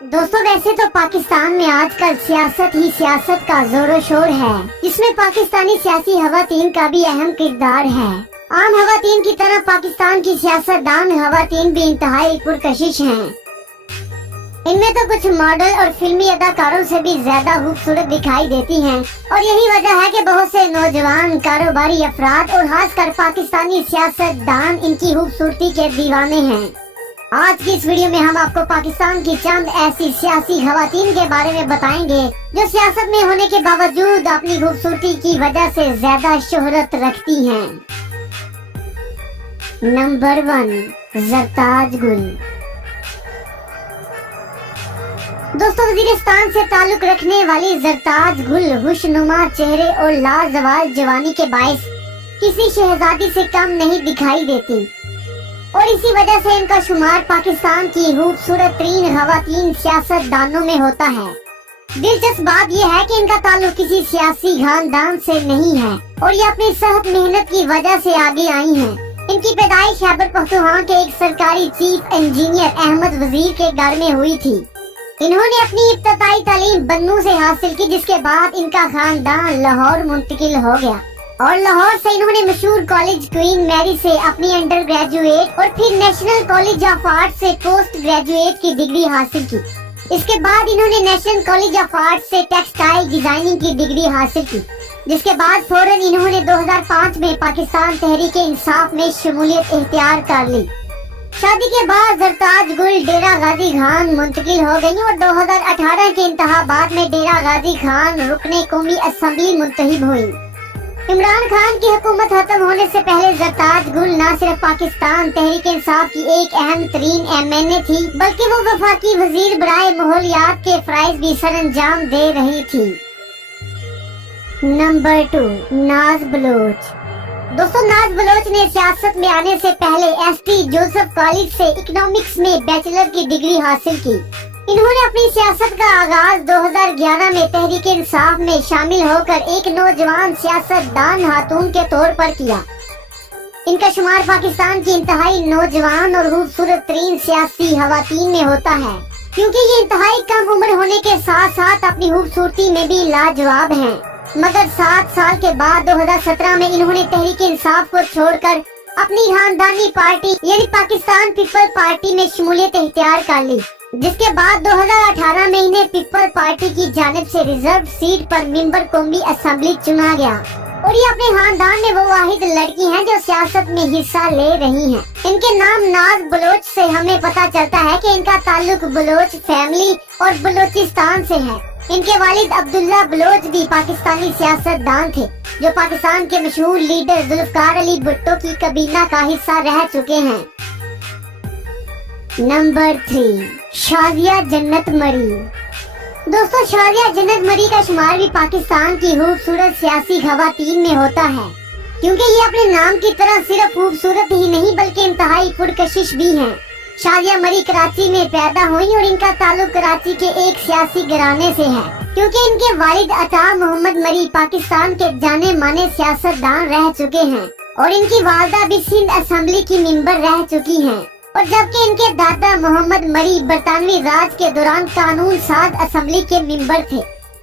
दोस्तों वैसे तो पाकिस्तान में आजकल सियासत ही सियासत का जोरों शोर है, जिसमें पाकिस्तानी सियासी खवातीन का भी अहम किरदार है। आम खवातीन की तरह पाकिस्तान की सियासतदान खवातीन भी इंतहाई पुरकशिश हैं। इनमें तो कुछ मॉडल और फिल्मी अदाकारों से भी ज्यादा खूबसूरत दिखाई देती हैं और यही वजह है कि बहुत से नौजवान कारोबारी अफराद और खासकर पाकिस्तानी सियासतदान इनकी खूबसूरती के दीवाने हैं। आज की इस वीडियो में हम आपको पाकिस्तान की चंद ऐसी सियासी खवातीन के बारे में बताएंगे जो सियासत में होने के बावजूद अपनी खूबसूरती की वजह से ज्यादा शोहरत रखती हैं। नंबर 1, ज़रताज गुल। दोस्तों वजीरिस्तान से ताल्लुक रखने वाली ज़रताज गुल हुस्नुमा चेहरे और लाजवाब जवानी के बायस किसी शहजादी से कम नहीं दिखाई देती और इसी वजह से इनका शुमार पाकिस्तान की खूबसूरत तरीन खवातीन सियासतदानों में होता है। दिलचस्प बात यह है कि इनका ताल्लुक किसी सियासी खानदान से नहीं है और ये अपनी सख्त मेहनत की वजह से आगे आई हैं। इनकी पैदाइश खैबर पख्तूनख्वा के एक सरकारी चीफ इंजीनियर अहमद वजीर के घर में हुई थी। इन्होंने अपनी इब्तदाई तालीम बन्नू से हासिल की, जिसके बाद इनका खानदान लाहौर मुंतकिल हो गया और लाहौर से इन्होंने मशहूर कॉलेज क्वीन मैरी से अपनी अंडर ग्रेजुएट और फिर नेशनल कॉलेज ऑफ आर्ट से पोस्ट ग्रेजुएट की डिग्री हासिल की। इसके बाद इन्होंने नेशनल कॉलेज ऑफ आर्ट से टेक्सटाइल डिजाइनिंग की डिग्री हासिल की, जिसके बाद फौरन इन्होंने 2005 में पाकिस्तान तहरीक-ए-इंसाफ में शमूलियत इख्तियार कर ली। शादी के बाद ज़रताज गुल डेरा गाजी खान मुंतकिल हो गयी और 2018 के इंतखाबात में डेरा गाजी खान रुकने कौमी असम्बली मुंतखब हुई। इमरान खान की हुकूमत खत्म होने से पहले ज़रताज गुल न सिर्फ पाकिस्तान तहरीक-ए-इंसाफ की एक अहम तरीन MNA थी, बल्कि वो वफाकी वजीर बराए माहौलियात के फराइज भी सरअंजाम दे रही थी। नंबर 2, नाज बलोच। दोस्तों नाज बलोच ने सियासत में आने से पहले ST जोसेफ कॉलेज से इकोनॉमिक्स में बैचलर की डिग्री हासिल की। इन्होंने अपनी सियासत का आगाज 2011 में तहरीक-ए-इंसाफ में शामिल होकर एक नौजवान सियासतदान खातून के तौर पर किया। इनका शुमार पाकिस्तान की इंतहाई नौजवान और खूबसूरत तरीन सियासी खवातीन में होता है, क्योंकि ये इंतहाई कम उम्र होने के साथ साथ अपनी खूबसूरती में भी लाजवाब हैं। मगर 7 साल के बाद 2017 में इन्होंने तहरीक-ए-इंसाफ को छोड़कर अपनी खानदानी पार्टी यानी पाकिस्तान पीपल पार्टी में शमूलियत इख्तियार कर ली, जिसके बाद 2018 में इन्हें पीपल पार्टी की जानिब से रिजर्व सीट पर मेंबर कौमी असेंबली चुना गया और ये अपने खानदान में वो वाहिद लड़की हैं जो सियासत में हिस्सा ले रही हैं। इनके नाम नाज बलोच से हमें पता चलता है कि इनका ताल्लुक बलोच फैमिली और बलोचिस्तान से है। इनके वालिद अब्दुल्ला बलोच भी पाकिस्तानी सियासतदान थे, जो पाकिस्तान के मशहूर लीडर जुल्फकार अली भुट्टो की कबीना का हिस्सा रह चुके हैं। नंबर 3, शाजिया जन्नत मरी। दोस्तों शाजिया जन्नत मरी का शुमार भी पाकिस्तान की खूबसूरत सियासी खवातीन में होता है, क्योंकि ये अपने नाम की तरह सिर्फ खूबसूरत ही नहीं बल्कि इंतहाई पुरकशिश भी हैं। शाजिया मरी कराची में पैदा हुई और इनका ताल्लुक कराची के एक सियासी घराने से है, क्योंकि इनके वालिद अता मोहम्मद मरी पाकिस्तान के जाने माने सियासतदान रह चुके हैं और इनकी वालदा भी सिंध असेंबली की मेंबर रह चुकी हैं। और जबकि इनके दादा मोहम्मद मरी बरतानवी राज के दौरान कानून साज असेंबली के मेंबर थे।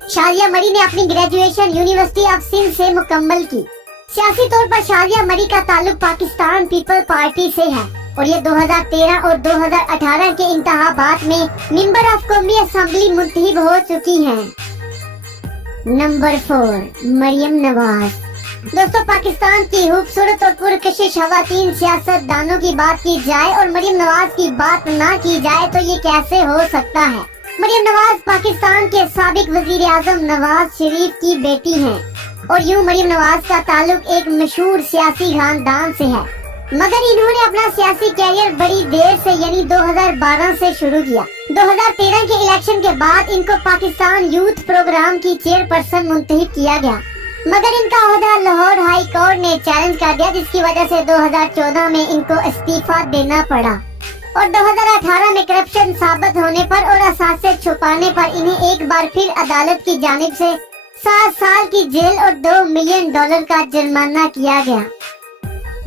शाजिया मरी ने अपनी ग्रेजुएशन यूनिवर्सिटी ऑफ सिंध से मुकम्मल की। सियासी तौर पर शाजिया मरी का ताल्लुक पाकिस्तान पीपल पार्टी से है और ये 2013 और 2018 के इंतखाबात में मेंबर ऑफ कौमी असेंबली मुंतखब हो चुकी हैं। नंबर 4, मरियम नवाज। दोस्तों पाकिस्तान की खूबसूरत और पुरकशिश खवातीन सियासतदानों की बात की जाए और मरियम नवाज की बात ना की जाए तो ये कैसे हो सकता है। मरियम नवाज पाकिस्तान के साबिक वजीर आजम नवाज शरीफ की बेटी हैं और यूं मरियम नवाज का ताल्लुक एक मशहूर सियासी खानदान से है, मगर इन्होंने अपना सियासी कैरियर बड़ी देर से यानी 2012 से शुरू किया। 2013 के इलेक्शन के बाद इनको पाकिस्तान यूथ प्रोग्राम की चेयरपर्सन मुंतखब किया गया, मगर इनका ओहदा लाहौर हाई कोर्ट ने चैलेंज कर दिया, जिसकी वजह से 2014 में इनको इस्तीफा देना पड़ा और 2018 में करप्शन साबित होने पर और असासे छुपाने पर इन्हें एक बार फिर अदालत की जानिब से 7 साल की जेल और $2 मिलियन का जुर्माना किया गया।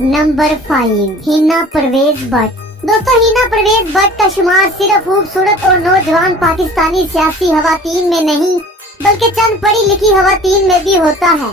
नंबर 5, हिना परवेज भट्ट। दोस्तों, हिना परवेज भट्ट का शुमार सिर्फ खूबसूरत और नौजवान पाकिस्तानी सियासी खवातीन में नहीं बल्कि चंद पढ़ी लिखी खवातीन में भी होता है,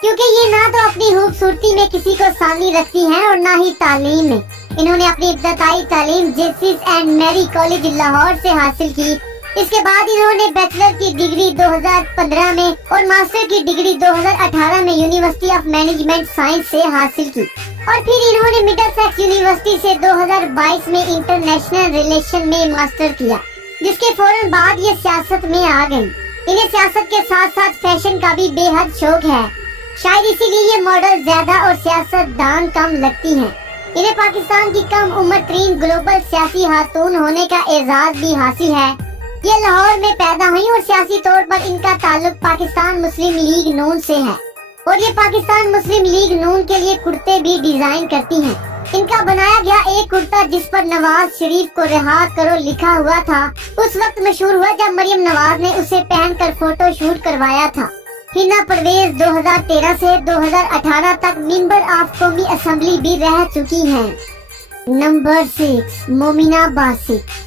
क्योंकि ये ना तो अपनी खूबसूरती में किसी को सामने रखती हैं और ना ही तालीम में। इन्होंने अपनी इब्तदाई तालीम जेसिस एंड मैरी कॉलेज लाहौर से हासिल की। इसके बाद इन्होंने बैचलर की डिग्री 2015 में और मास्टर की डिग्री 2018 में यूनिवर्सिटी ऑफ मैनेजमेंट साइंस से हासिल की और फिर इन्होंने मिडलसेक्स यूनिवर्सिटी से 2022 में इंटरनेशनल रिलेशन में मास्टर किया, जिसके फौरन बाद ये सियासत में आ गई। इन्हें सियासत के साथ साथ फैशन का भी बेहद शौक है, शायद इसीलिए ये मॉडल ज्यादा और सियासतदान कम लगती हैं। इन्हें पाकिस्तान की कम उम्र तरीन ग्लोबल सियासी खातून होने का एजाज भी हासिल है। ये लाहौर में पैदा हुई और सियासी तौर पर इनका ताल्लुक पाकिस्तान मुस्लिम लीग नून से है और ये पाकिस्तान मुस्लिम लीग नून के लिए कुर्ते भी डिजाइन करती हैं। इनका बनाया गया एक कुर्ता जिस पर नवाज शरीफ को रिहा करो लिखा हुआ था, उस वक्त मशहूर हुआ जब मरियम नवाज ने उसे पहनकर फोटो शूट करवाया था। हिना परवेज 2013 से 2018 तक मेंबर ऑफ कौमी असेंबली भी रह चुकी हैं। नंबर 6, मोमिना बासित।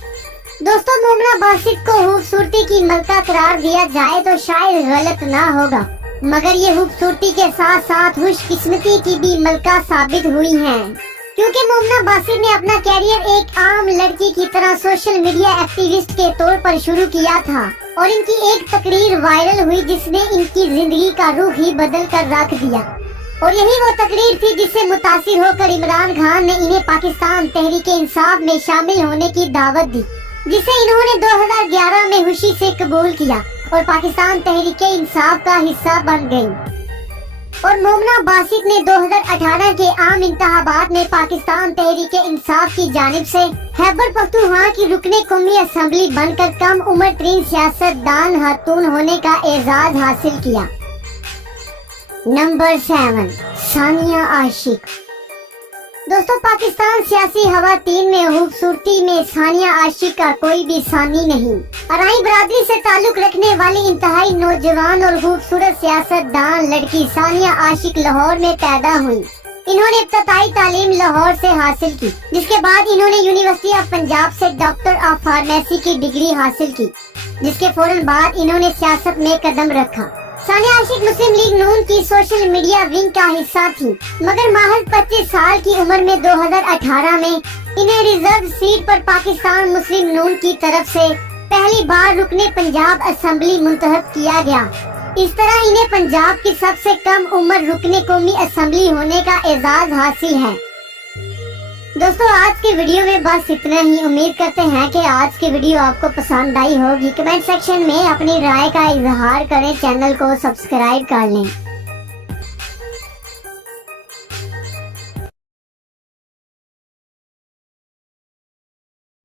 दोस्तों, मोमिना बासित को खूबसूरती की मलका करार दिया जाए तो शायद गलत ना होगा, मगर ये खूबसूरती के साथ साथ खुशकिस्मती की भी मलका साबित हुई हैं, क्योंकि मोमिना बासित ने अपना कैरियर एक आम लड़की की तरह सोशल मीडिया एक्टिविस्ट के तौर पर शुरू किया था और इनकी एक तकरीर वायरल हुई जिसने इनकी जिंदगी का रुख ही बदल कर रख दिया और यही वो तकरीर थी जिससे मुतासिर होकर इमरान खान ने इन्हें पाकिस्तान तहरीके इंसाफ में शामिल होने की दावत दी, जिसे इन्होंने 2011 में खुशी से कबूल किया और पाकिस्तान तहरीके इंसाफ का हिस्सा बन गयी। और मोमिना बासित ने 2018 के आम इंतखाबात में पाकिस्तान तहरीके इंसाफ की जानिब से खैबर पख्तूनख्वा की रुकने कौमी असेंबली बनकर कम उम्र तरीन सियासतदान खातून होने का एजाज हासिल किया। नंबर 7, सानिया आशिक। दोस्तों, पाकिस्तान सियासी खवातीन में खूबसूरती में सानिया आशिक का कोई भी सानी नहीं। अराई बरादरी से ताल्लुक रखने वाली इंतहाई नौजवान और खूबसूरत सियासतदान लड़की सानिया आशिक लाहौर में पैदा हुई। इन्होंने इब्तदाई तालीम लाहौर से हासिल की, जिसके बाद इन्होंने यूनिवर्सिटी ऑफ पंजाब से डॉक्टर ऑफ फार्मेसी की डिग्री हासिल की, जिसके फौरन बाद इन्होंने सियासत में कदम रखा। सानिया आशिक मुस्लिम लीग नून की सोशल मीडिया विंग का हिस्सा थी, मगर महज 25 साल की उम्र में 2018 में इन्हें रिजर्व सीट पर पाकिस्तान मुस्लिम नून की तरफ से पहली बार रुकने पंजाब असेंबली मुंतखब किया गया। इस तरह इन्हें पंजाब की सबसे कम उम्र रुकने कौमी असेंबली होने का एजाज हासिल है। दोस्तों, आज के वीडियो में बस इतना ही। उम्मीद करते हैं कि आज की वीडियो आपको पसंद आई होगी। कमेंट सेक्शन में अपनी राय का इजहार करें, चैनल को सब्सक्राइब कर लें।